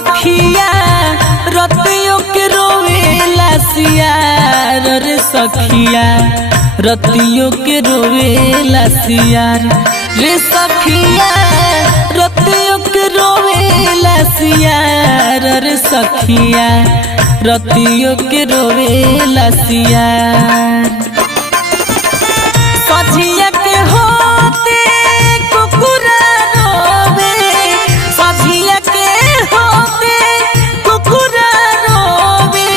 सखिया रतियों के रोवेला सियार रे सखिया रतियों के रोवेला सियार रे सखिया रतियों के रोवेला सियार रे सखिया रतियों के रोवेला सियार। सझिया के होते कुकुरा रोवे सझिया के होते कुकुरा रोवे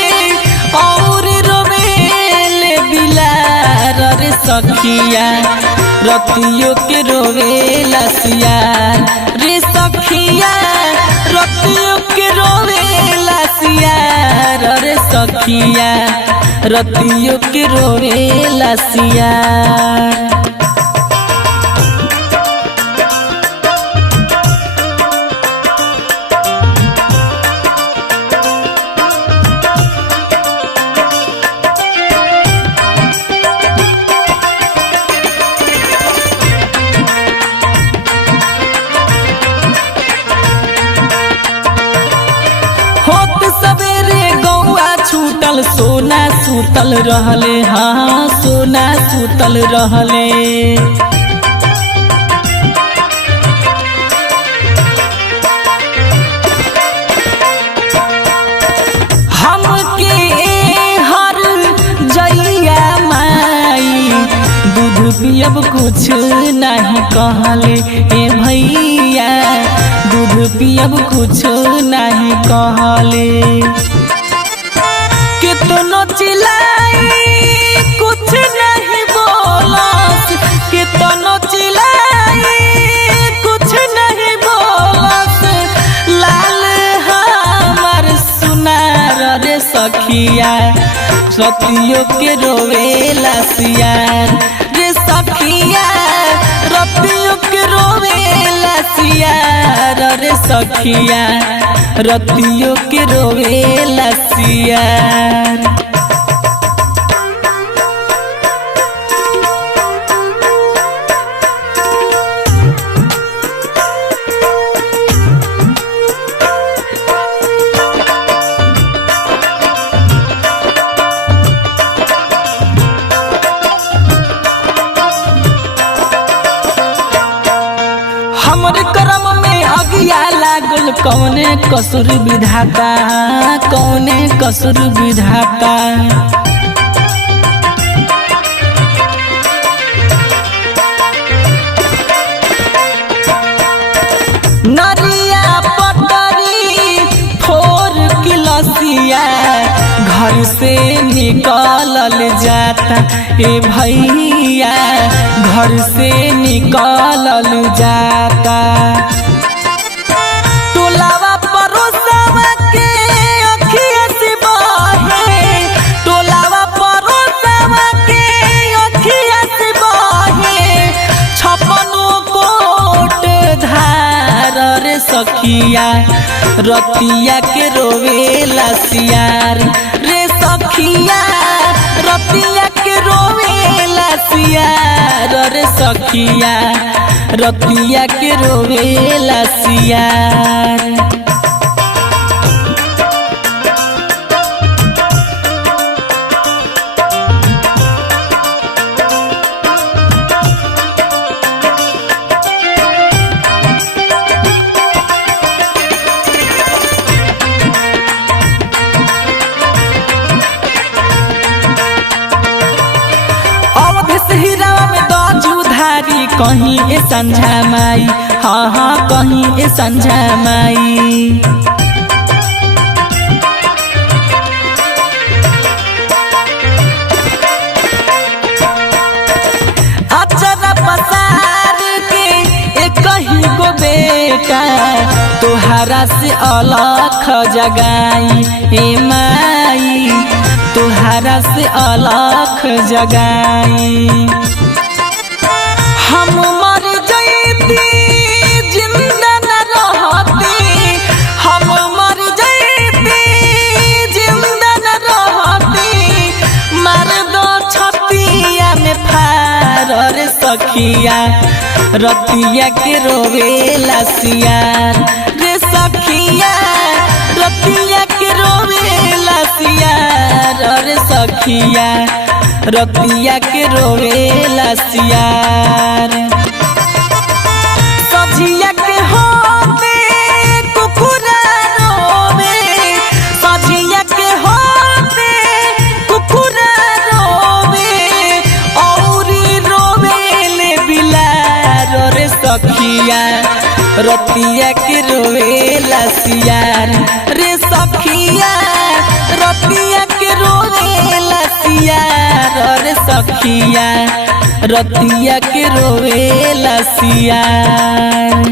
और रोवेले बिलार रे सखिया रतियों के रोवेला सियार रे सखिया रतियों के रोवेला सियार रे सखिया रतियों के रोवेला सियार। छूटल सोना सूतल रहले हाँ सोना सूतल रहले हमके हर जइया माई दूध पियब कुछ नहीं कहले ए भैया दूध पियब कुछ नहीं कहले कितनो चिल्लाई कुछ नहीं बोलस कितनो चिल्लाई कुछ नहीं बोलस लाल हमार सुनार रे सखिया रतियों के रोवेला सियार रे सखिया रतियों के रोवेला सियार रे सखिया रतियों के रोवेला सियार। हमरे करम में अगिया लागल कौने कसुर विधाता कौने कसुर विधाता नरिया पटरी फोर किलसिया घर से निकलल जाता ए भैया घर से निकलल जाता टोलावा परोसवा के अखिया से बहे टोलावा परोसवा के अखिया से बहे छपनो कोट धार रे सखिया रतिया के रोवेला सियार रे सखिया रतिया के रोवेला सियार रे सखिया रतिया के रोवेला सियार। कहीं ए संझा माई हाँ हाँ कहीं ए संझा माई अचरा पसार के एक ही गो बेटा तोहरा से अलख जगाई ए माई तोहरा से अलख जगाई हम मर जैती जिंदा न रहती हम मर जैती जिंदा न रहती मर दो छतिया में फार रे सखिया रतिया के रोवेला सियार रे सखिया रतिया के रोवेला सियार रे सखिया रतिया के रोवेला सियार सझिया के होते कुकुरा रोवे सझिया के होते कुकुरा रोवे औरी रोवेले बिलार रे सखिया रतिया के रोवेला सियार रे सखिया रतिया के रोवेला सियार रे सखिया रतिया के रोवेला सियार।